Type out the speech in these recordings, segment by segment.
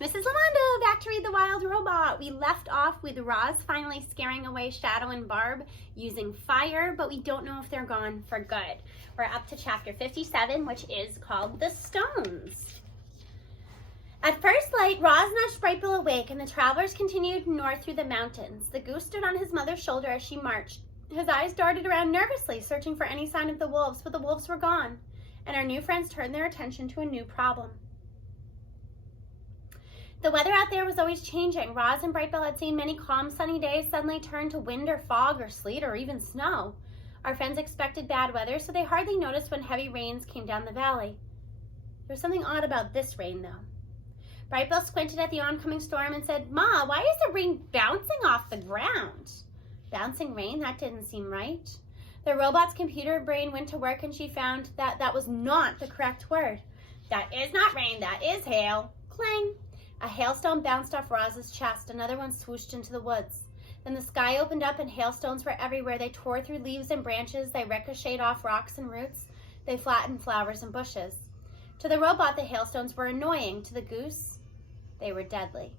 It's Mrs. Lamando, back to Read the Wild Robot. We left off with Roz finally scaring away Shadow and Barb using fire, but we don't know if they're gone for good. We're up to chapter 57, which is called The Stones. At first light, Roz nudged Brightbill awake, and the travelers continued north through the mountains. The goose stood on his mother's shoulder as she marched. His eyes darted around nervously, searching for any sign of the wolves, but the wolves were gone, and our new friends turned their attention to a new problem. The weather out there was always changing. Roz and Brightbill had seen many calm, sunny days suddenly turn to wind or fog or sleet or even snow. Our friends expected bad weather, so they hardly noticed when heavy rains came down the valley. There was something odd about this rain, though. Brightbill squinted at the oncoming storm and said, "Ma, why is the rain bouncing off the ground?" Bouncing rain? That didn't seem right. The robot's computer brain went to work and she found that that was not the correct word. "That is not rain, that is hail." Clang! A hailstone bounced off Roz's chest. Another one swooshed into the woods. Then the sky opened up and hailstones were everywhere. They tore through leaves and branches. They ricocheted off rocks and roots. They flattened flowers and bushes. To the robot, the hailstones were annoying. To the goose, they were deadly.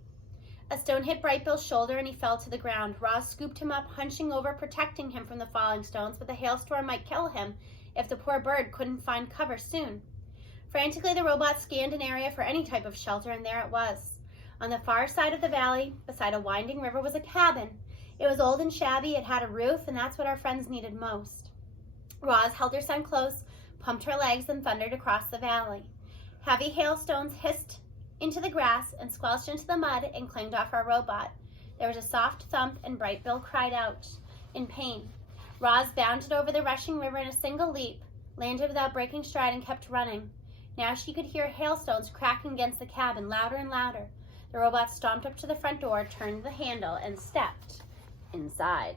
A stone hit Brightbill's shoulder and he fell to the ground. Roz scooped him up, hunching over, protecting him from the falling stones, but the hailstorm might kill him if the poor bird couldn't find cover soon. Frantically, the robot scanned an area for any type of shelter, and there it was. On the far side of the valley, beside a winding river, was a cabin. It was old and shabby, it had a roof, and that's what our friends needed most. Roz held her son close, pumped her legs, and thundered across the valley. Heavy hailstones hissed into the grass and squelched into the mud and clanged off our robot. There was a soft thump, and Brightbill cried out in pain. Roz bounded over the rushing river in a single leap, landed without breaking stride, and kept running. Now she could hear hailstones cracking against the cabin, louder and louder. The robot stomped up to the front door, turned the handle, and stepped inside.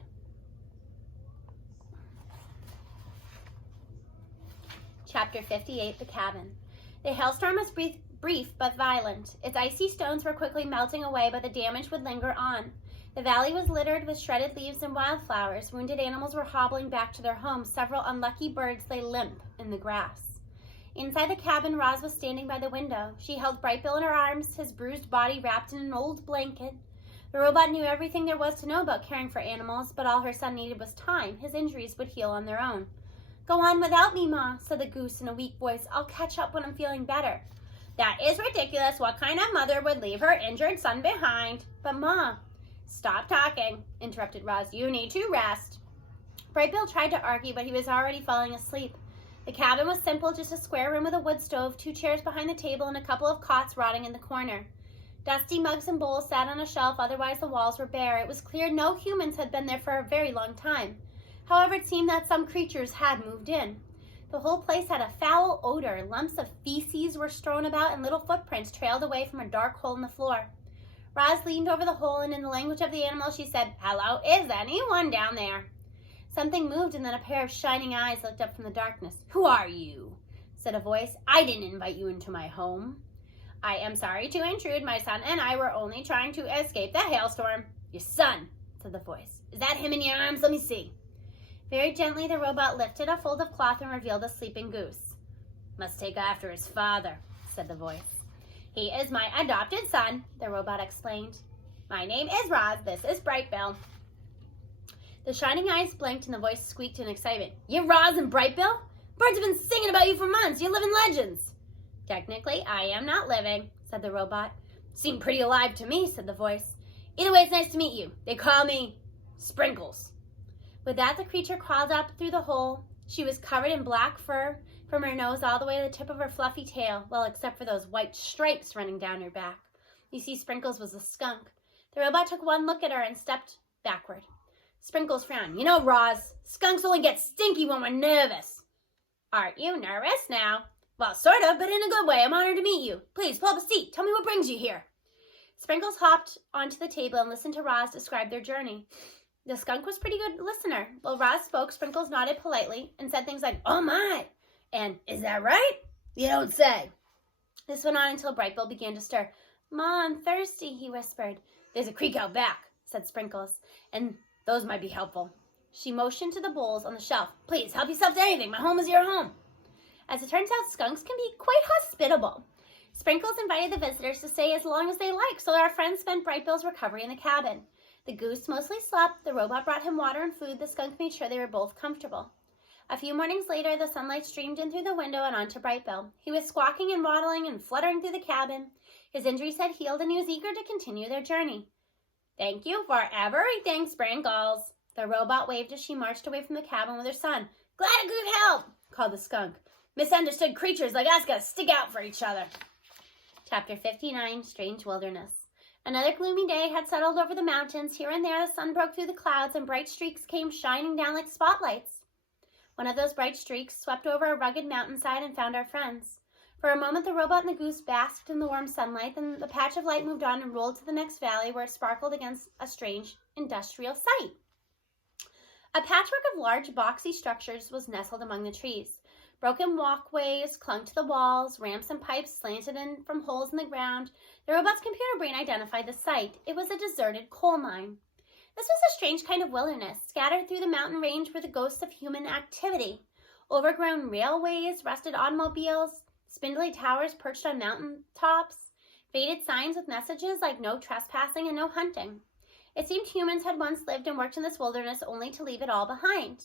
Chapter 58, The Cabin. The hailstorm was brief but violent. Its icy stones were quickly melting away, but the damage would linger on. The valley was littered with shredded leaves and wildflowers. Wounded animals were hobbling back to their homes. Several unlucky birds lay limp in the grass. Inside the cabin, Roz was standing by the window. She held Brightbill in her arms, his bruised body wrapped in an old blanket. The robot knew everything there was to know about caring for animals, but all her son needed was time. His injuries would heal on their own. "Go on without me, Ma," said the goose in a weak voice. "I'll catch up when I'm feeling better." "That is ridiculous. What kind of mother would leave her injured son behind?" "But, Ma—" "Stop talking," interrupted Roz. "You need to rest." Brightbill tried to argue, but he was already falling asleep. The cabin was simple, just a square room with a wood stove, 2 chairs behind the table, and a couple of cots rotting in the corner. Dusty mugs and bowls sat on a shelf, otherwise the walls were bare. It was clear no humans had been there for a very long time. However, it seemed that some creatures had moved in. The whole place had a foul odor. Lumps of feces were strewn about, and little footprints trailed away from a dark hole in the floor. Roz leaned over the hole, and in the language of the animal, she said, "Hello, is anyone down there?" Something moved, and then a pair of shining eyes looked up from the darkness. "Who are you?" said a voice. "I didn't invite you into my home." "I am sorry to intrude. My son and I were only trying to escape the hailstorm." "Your son," said the voice. "Is that him in your arms? Let me see." Very gently, the robot lifted a fold of cloth and revealed a sleeping goose. "Must take after his father," said the voice. "He is my adopted son," the robot explained. "My name is Roz. This is Brightbill." The shining eyes blinked and the voice squeaked in excitement. "You're Roz and Brightbill? Birds have been singing about you for months. You're living legends." "Technically, I am not living," said the robot. "Seem pretty alive to me," said the voice. "Either way, it's nice to meet you. They call me Sprinkles." With that, the creature crawled up through the hole. She was covered in black fur from her nose all the way to the tip of her fluffy tail, well, except for those white stripes running down her back. You see, Sprinkles was a skunk. The robot took one look at her and stepped backward. Sprinkles frowned. "You know, Roz, skunks only get stinky when we're nervous." "Aren't you nervous now?" "Well, sort of, but in a good way. I'm honored to meet you. Please, pull up a seat. Tell me what brings you here." Sprinkles hopped onto the table and listened to Roz describe their journey. The skunk was a pretty good listener. While Roz spoke, Sprinkles nodded politely and said things like, "Oh my," and "Is that right?" "You don't say." This went on until Brightbill began to stir. "Ma, I'm thirsty," he whispered. "There's a creek out back," said Sprinkles, "and those might be helpful." She motioned to the bowls on the shelf. "Please, help yourself to anything. My home is your home." As it turns out, skunks can be quite hospitable. Sprinkles invited the visitors to stay as long as they liked, so our friends spent Brightbill's recovery in the cabin. The goose mostly slept, the robot brought him water and food, the skunk made sure they were both comfortable. A few mornings later, the sunlight streamed in through the window and onto Brightbill. He was squawking and waddling and fluttering through the cabin. His injuries had healed and he was eager to continue their journey. "Thank you for everything, Sprinkles." The robot waved as she marched away from the cabin with her son. "Glad I could help," called the skunk. "Misunderstood creatures like us gotta stick out for each other." Chapter 59, Strange Wilderness. Another gloomy day had settled over the mountains. Here and there the sun broke through the clouds and bright streaks came shining down like spotlights. One of those bright streaks swept over a rugged mountainside and found our friends. For a moment the robot and the goose basked in the warm sunlight, then the patch of light moved on and rolled to the next valley where it sparkled against a strange industrial site. A patchwork of large boxy structures was nestled among the trees. Broken walkways clung to the walls, ramps and pipes slanted in from holes in the ground. The robot's computer brain identified the site. It was a deserted coal mine. This was a strange kind of wilderness. Scattered through the mountain range were the ghosts of human activity. Overgrown railways, rusted automobiles, spindly towers perched on mountain tops, faded signs with messages like no trespassing and no hunting. It seemed humans had once lived and worked in this wilderness only to leave it all behind.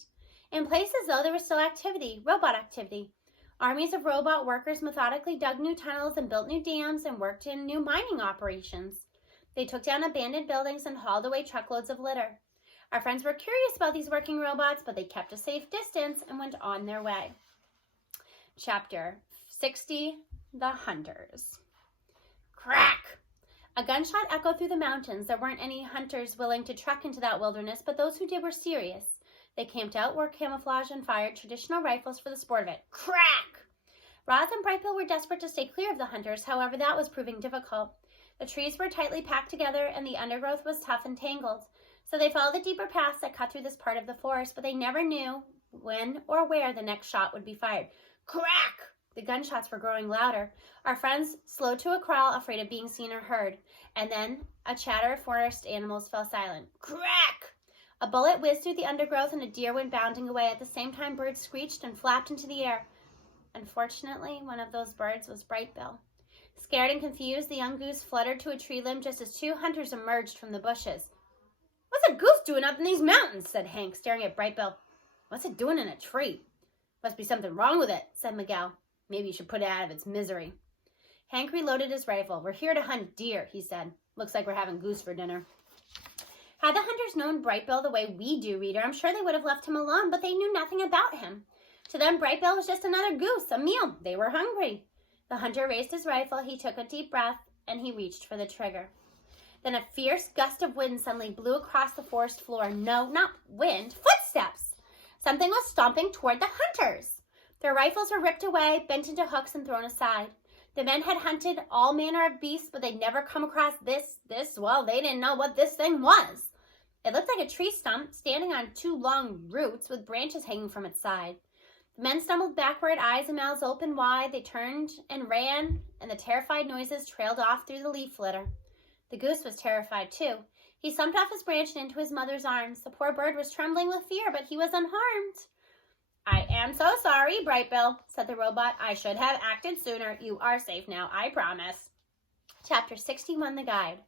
In places, though, there was still activity, robot activity. Armies of robot workers methodically dug new tunnels and built new dams and worked in new mining operations. They took down abandoned buildings and hauled away truckloads of litter. Our friends were curious about these working robots, but they kept a safe distance and went on their way. Chapter 60, The Hunters. Crack! A gunshot echoed through the mountains. There weren't any hunters willing to trek into that wilderness, but those who did were serious. They camped out, wore camouflage, and fired traditional rifles for the sport of it. Crack! Roz and Brightbill were desperate to stay clear of the hunters. However, that was proving difficult. The trees were tightly packed together, and the undergrowth was tough and tangled. So they followed the deeper paths that cut through this part of the forest, but they never knew when or where the next shot would be fired. Crack! The gunshots were growing louder. Our friends slowed to a crawl, afraid of being seen or heard. And then a chatter of forest animals fell silent. Crack! A bullet whizzed through the undergrowth and a deer went bounding away. At the same time, birds screeched and flapped into the air. Unfortunately, one of those birds was Brightbill. Scared and confused, the young goose fluttered to a tree limb just as two hunters emerged from the bushes. "What's a goose doing up in these mountains?" said Hank, staring at Brightbill. "What's it doing in a tree?" "Must be something wrong with it," said Miguel. "Maybe you should put it out of its misery." Hank reloaded his rifle. "We're here to hunt deer," he said. "Looks like we're having goose for dinner." Had the hunters known Brightbill the way we do, reader, I'm sure they would have left him alone, but they knew nothing about him. To them, Brightbill was just another goose, a meal. They were hungry. The hunter raised his rifle, he took a deep breath, and he reached for the trigger. Then a fierce gust of wind suddenly blew across the forest floor. No, not wind, footsteps! Something was stomping toward the hunters. Their rifles were ripped away, bent into hooks, and thrown aside. The men had hunted all manner of beasts, but they'd never come across well, they didn't know what this thing was. It looked like a tree stump standing on two long roots with branches hanging from its side. The men stumbled backward, eyes and mouths open wide. They turned and ran, and the terrified noises trailed off through the leaf litter. The goose was terrified, too. He slumped off his branch and into his mother's arms. The poor bird was trembling with fear, but he was unharmed. "I am so sorry, Brightbill," said the robot. "I should have acted sooner. You are safe now, I promise." Chapter 61, The Guide.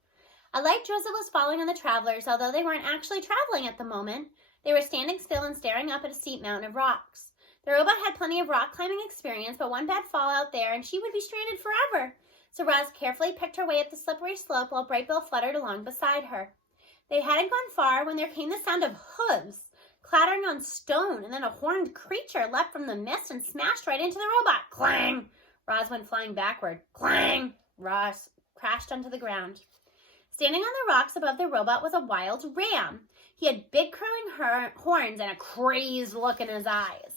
A light drizzle was falling on the travelers, although they weren't actually traveling at the moment. They were standing still and staring up at a steep mountain of rocks. The robot had plenty of rock climbing experience, but one bad fall out there and she would be stranded forever. So Roz carefully picked her way up the slippery slope while Brightbill fluttered along beside her. They hadn't gone far when there came the sound of hooves clattering on stone, and then a horned creature leapt from the mist and smashed right into the robot. Clang! Roz went flying backward. Clang! Roz crashed onto the ground. Standing on the rocks above the robot was a wild ram. He had big curling horns and a crazed look in his eyes.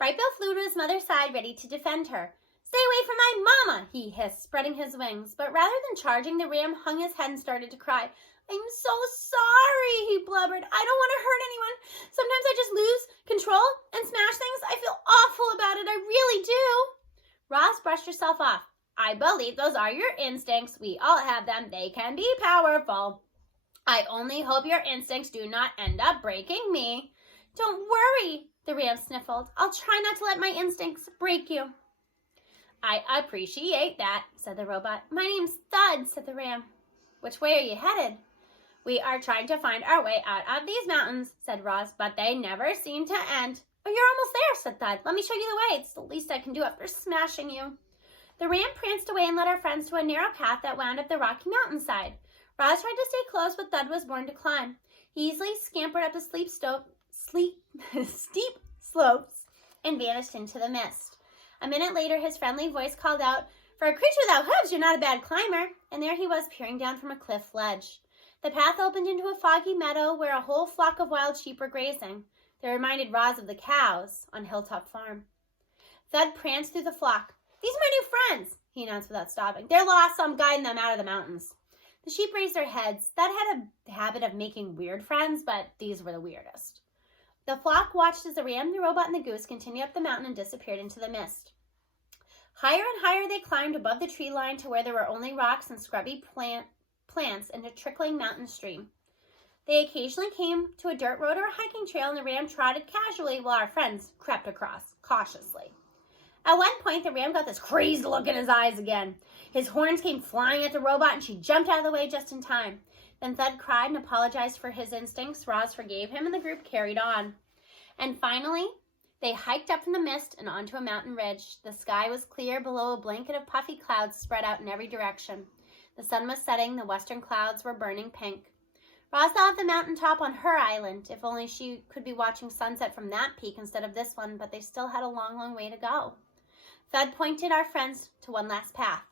Brightbill flew to his mother's side, ready to defend her. "Stay away from my mama," he hissed, spreading his wings. But rather than charging, the ram hung his head and started to cry. "I'm so sorry," he blubbered. "I don't want to hurt anyone. Sometimes I just lose control and smash things. I feel awful about it. I really do." Roz brushed herself off. "I believe those are your instincts. We all have them. They can be powerful. I only hope your instincts do not end up breaking me." "Don't worry," the ram sniffled. "I'll try not to let my instincts break you." I appreciate that, said the robot. My name's Thud, said the ram. Which way are you headed? We are trying to find our way out of these mountains, said Roz, but they never seem to end. Oh, you're almost there, said Thud. Let me show you the way. It's the least I can do after smashing you. The ram pranced away and led our friends to a narrow path that wound up the rocky mountainside. Roz tried to stay close, but Thud was born to climb. He easily scampered up the steep slopes and vanished into the mist. A minute later, his friendly voice called out, For a creature without hooves, you're not a bad climber. And there he was, peering down from a cliff ledge. The path opened into a foggy meadow where a whole flock of wild sheep were grazing. They reminded Roz of the cows on Hilltop Farm. Thud pranced through the flock. These are my new friends, he announced without stopping. They're lost, so I'm guiding them out of the mountains. The sheep raised their heads. Thud had a habit of making weird friends, but these were the weirdest. The flock watched as the ram, the robot, and the goose continued up the mountain and disappeared into the mist. Higher and higher they climbed above the tree line to where there were only rocks and scrubby plants and a trickling mountain stream. They occasionally came to a dirt road or a hiking trail, and the ram trotted casually while our friends crept across cautiously. At one point, the ram got this crazed look in his eyes again. His horns came flying at the robot, and she jumped out of the way just in time. Then Thud cried and apologized for his instincts. Roz forgave him, and the group carried on. And finally, they hiked up from the mist and onto a mountain ridge. The sky was clear below a blanket of puffy clouds spread out in every direction. The sun was setting. The western clouds were burning pink. Roz thought of the mountaintop on her island. If only she could be watching sunset from that peak instead of this one, but they still had a long, long way to go. Thud pointed our friends to one last path.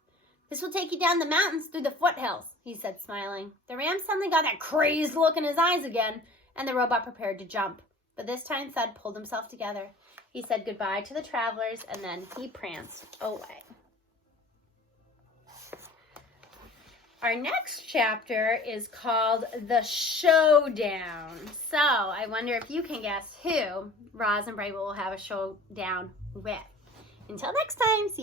This will take you down the mountains through the foothills, he said, smiling. The ram suddenly got that crazed look in his eyes again, and the robot prepared to jump. But this time, Thud pulled himself together. He said goodbye to the travelers, and then he pranced away. Our next chapter is called The Showdown. So, I wonder if you can guess who Roz and Bray will have a showdown with. Until next time, see you.